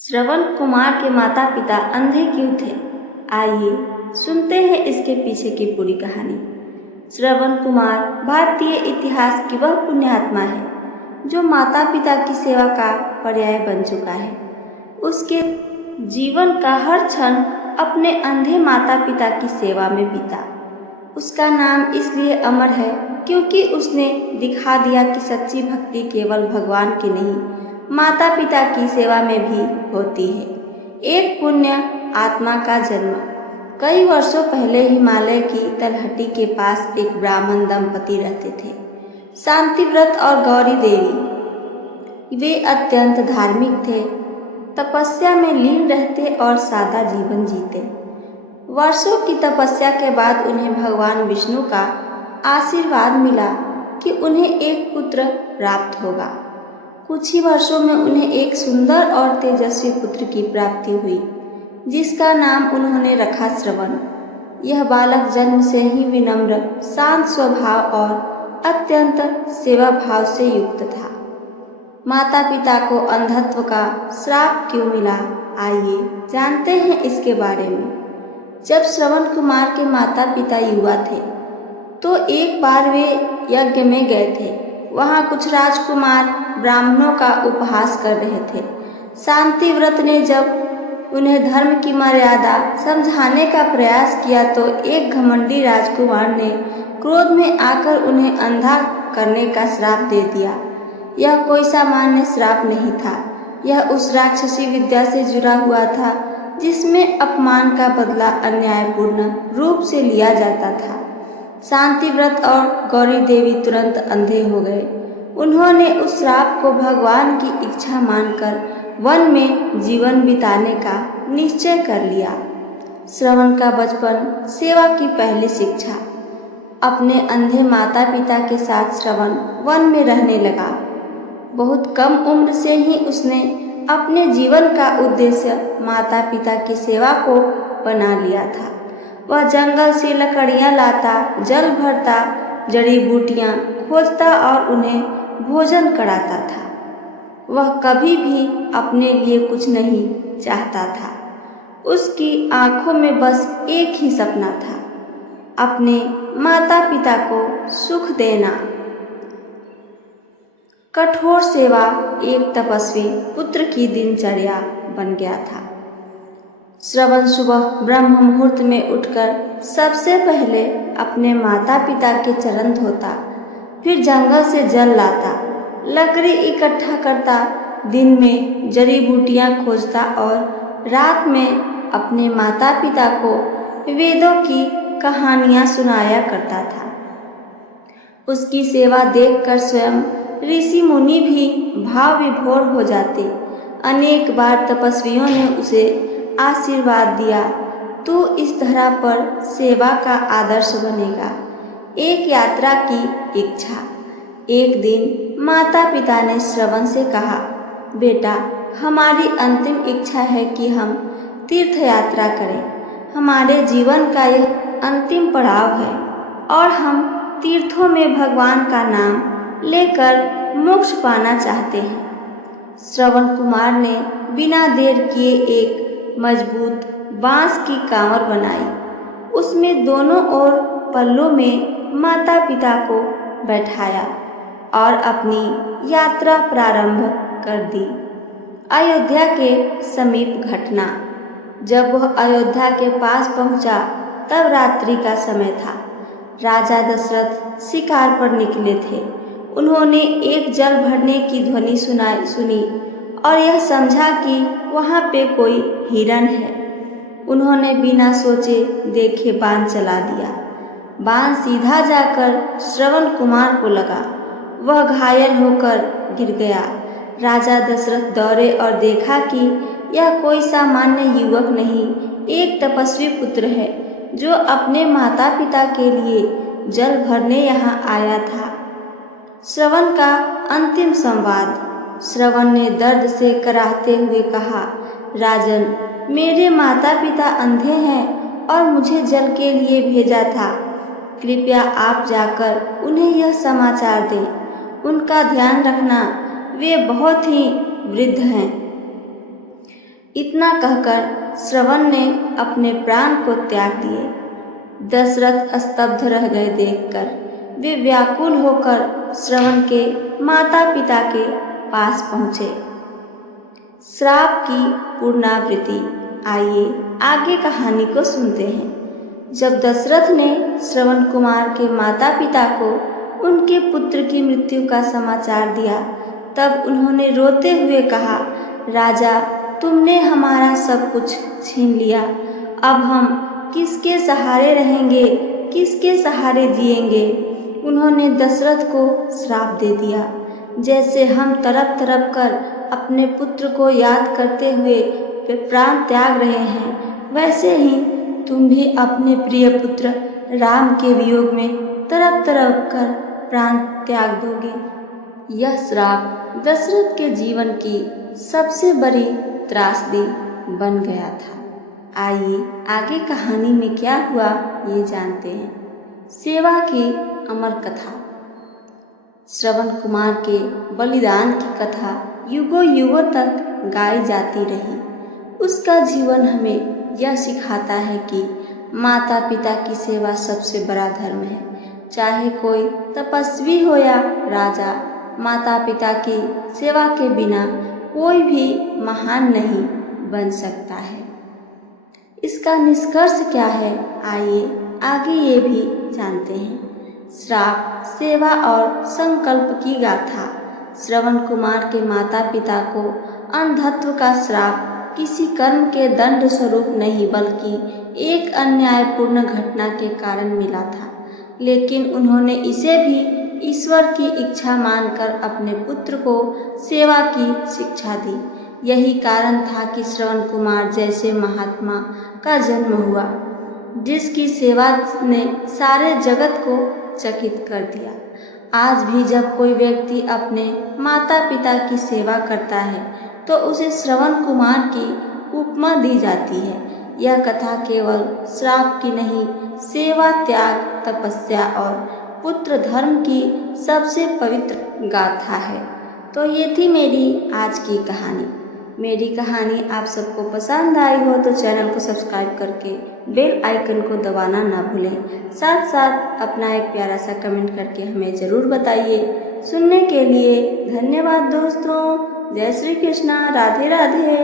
श्रवण कुमार के माता पिता अंधे क्यों थे? आइए सुनते हैं इसके पीछे की पूरी कहानी। श्रवण कुमार भारतीय इतिहास की वह पुण्यात्मा है जो माता पिता की सेवा का पर्याय बन चुका है। उसके जीवन का हर क्षण अपने अंधे माता पिता की सेवा में बीता। उसका नाम इसलिए अमर है क्योंकि उसने दिखा दिया कि सच्ची भक्ति केवल भगवान की नहीं, माता पिता की सेवा में भी होती है। एक पुण्य आत्मा का जन्म। कई वर्षों पहले हिमालय की तलहटी के पास एक ब्राह्मण दंपति रहते थे, शांतिव्रत और गौरी देवी। वे अत्यंत धार्मिक थे, तपस्या में लीन रहते और सादा जीवन जीते। वर्षों की तपस्या के बाद उन्हें भगवान विष्णु का आशीर्वाद मिला कि उन्हें एक पुत्र प्राप्त होगा। कुछ ही वर्षों में उन्हें एक सुंदर और तेजस्वी पुत्र की प्राप्ति हुई, जिसका नाम उन्होंने रखा श्रवण। यह बालक जन्म से ही विनम्र, शांत स्वभाव और अत्यंत सेवा भाव से युक्त था। माता पिता को अंधत्व का श्राप क्यों मिला, आइए जानते हैं इसके बारे में। जब श्रवण कुमार के माता पिता युवा थे तो एक बार वे यज्ञ में गए थे। वहाँ कुछ राजकुमार ब्राह्मणों का उपहास कर रहे थे। शांतिव्रत ने जब उन्हें धर्म की मर्यादा समझाने का प्रयास किया तो एक घमंडी राजकुमार ने क्रोध में आकर उन्हें अंधा करने का श्राप दे दिया। यह कोई सामान्य श्राप नहीं था, यह उस राक्षसी विद्या से जुड़ा हुआ था जिसमें अपमान का बदला अन्यायपूर्ण रूप से लिया जाता था। शांतिव्रत और गौरी देवी तुरंत अंधे हो गए। उन्होंने उस श्राप को भगवान की इच्छा मानकर वन में जीवन बिताने का निश्चय कर लिया। श्रवण का बचपन, सेवा की पहली शिक्षा। अपने अंधे माता पिता के साथ श्रवण वन में रहने लगा। बहुत कम उम्र से ही उसने अपने जीवन का उद्देश्य माता पिता की सेवा को बना लिया था। वह जंगल से लकड़ियां लाता, जल भरता, जड़ी बूटियां खोजता और उन्हें भोजन कराता था। वह कभी भी अपने लिए कुछ नहीं चाहता था। उसकी आंखों में बस एक ही सपना था, अपने माता पिता को सुख देना। कठोर सेवा एक तपस्वी पुत्र की दिनचर्या बन गया था। श्रवण सुबह ब्रह्म मुहूर्त में उठकर सबसे पहले अपने माता पिता के चरण धोता, फिर जंगल से जल लाता, लकड़ी इकट्ठा करता, दिन में जड़ी बूटियां खोजता और रात में अपने माता पिता को वेदों की कहानियां सुनाया करता था। उसकी सेवा देखकर स्वयं ऋषि मुनि भी भाव विभोर हो जाते। अनेक बार तपस्वियों ने उसे आशीर्वाद दिया, तू इस धरा पर सेवा का आदर्श बनेगा। एक यात्रा की इच्छा। एक दिन माता पिता ने श्रवण से कहा, बेटा, हमारी अंतिम इच्छा है कि हम तीर्थ यात्रा करें। हमारे जीवन का यह अंतिम पड़ाव है और हम तीर्थों में भगवान का नाम लेकर मोक्ष पाना चाहते हैं। श्रवण कुमार ने बिना देर किए एक मजबूत बांस की कांवर बनाई। उसमें दोनों ओर पल्लों में माता पिता को बैठाया और अपनी यात्रा प्रारंभ कर दी। अयोध्या के समीप घटना। जब वह अयोध्या के पास पहुंचा तब रात्रि का समय था। राजा दशरथ शिकार पर निकले थे। उन्होंने एक जल भरने की ध्वनि सुनी और यह समझा कि वहाँ पे कोई हिरण है। उन्होंने बिना सोचे देखे बाण चला दिया। बाण सीधा जाकर श्रवण कुमार को लगा। वह घायल होकर गिर गया। राजा दशरथ दौड़े और देखा कि यह कोई सामान्य युवक नहीं, एक तपस्वी पुत्र है जो अपने माता पिता के लिए जल भरने यहाँ आया था। श्रवण का अंतिम संवाद। श्रवण ने दर्द से कराहते हुए कहा, राजन, मेरे माता पिता अंधे हैं और मुझे जल के लिए भेजा था। कृपया आप जाकर उन्हें यह समाचार दें। उनका ध्यान रखना, वे बहुत ही वृद्ध हैं। इतना कहकर श्रवण ने अपने प्राण को त्याग दिए। दशरथ स्तब्ध रह गए देखकर। वे व्याकुल होकर श्रवण के माता पिता के पास पहुँचे। श्राप की पुनरावृत्ति। आइए आगे कहानी को सुनते हैं। जब दशरथ ने श्रवण कुमार के माता पिता को उनके पुत्र की मृत्यु का समाचार दिया, तब उन्होंने रोते हुए कहा, राजा, तुमने हमारा सब कुछ छीन लिया। अब हम किसके सहारे रहेंगे, किसके सहारे जिएंगे। उन्होंने दशरथ को श्राप दे दिया। जैसे हम तड़प तड़प कर अपने पुत्र को याद करते हुए वे प्राण त्याग रहे हैं, वैसे ही तुम भी अपने प्रिय पुत्र राम के वियोग में तड़प तड़प कर प्राण त्याग दोगे। यह श्राप दशरथ के जीवन की सबसे बड़ी त्रासदी बन गया था। आइए आगे कहानी में क्या हुआ ये जानते हैं। सेवा की अमर कथा। श्रवण कुमार के बलिदान की कथा युगों युगों तक गाई जाती रही। उसका जीवन हमें यह सिखाता है कि माता पिता की सेवा सबसे बड़ा धर्म है। चाहे कोई तपस्वी हो या राजा, माता पिता की सेवा के बिना कोई भी महान नहीं बन सकता है। इसका निष्कर्ष क्या है, आइए आगे ये भी जानते हैं। श्राप, सेवा और संकल्प की गाथा। श्रवण कुमार के माता पिता को अंधत्व का श्राप किसी कर्म के दंड स्वरूप नहीं बल्कि एक अन्यायपूर्ण घटना के कारण मिला था, लेकिन उन्होंने इसे भी ईश्वर की इच्छा मानकर अपने पुत्र को सेवा की शिक्षा दी। यही कारण था कि श्रवण कुमार जैसे महात्मा का जन्म हुआ, जिसकी सेवा ने सारे जगत को चकित कर दिया। आज भी जब कोई व्यक्ति अपने माता पिता की सेवा करता है तो उसे श्रवण कुमार की उपमा दी जाती है। यह कथा केवल श्राप की नहीं, सेवा, त्याग, तपस्या और पुत्र धर्म की सबसे पवित्र गाथा है। तो ये थी मेरी आज की कहानी। मेरी कहानी आप सबको पसंद आई हो तो चैनल को सब्सक्राइब करके बेल आइकन को दबाना ना भूलें। साथ साथ अपना एक प्यारा सा कमेंट करके हमें ज़रूर बताइए। सुनने के लिए धन्यवाद दोस्तों। जय श्री कृष्णा। राधे राधे।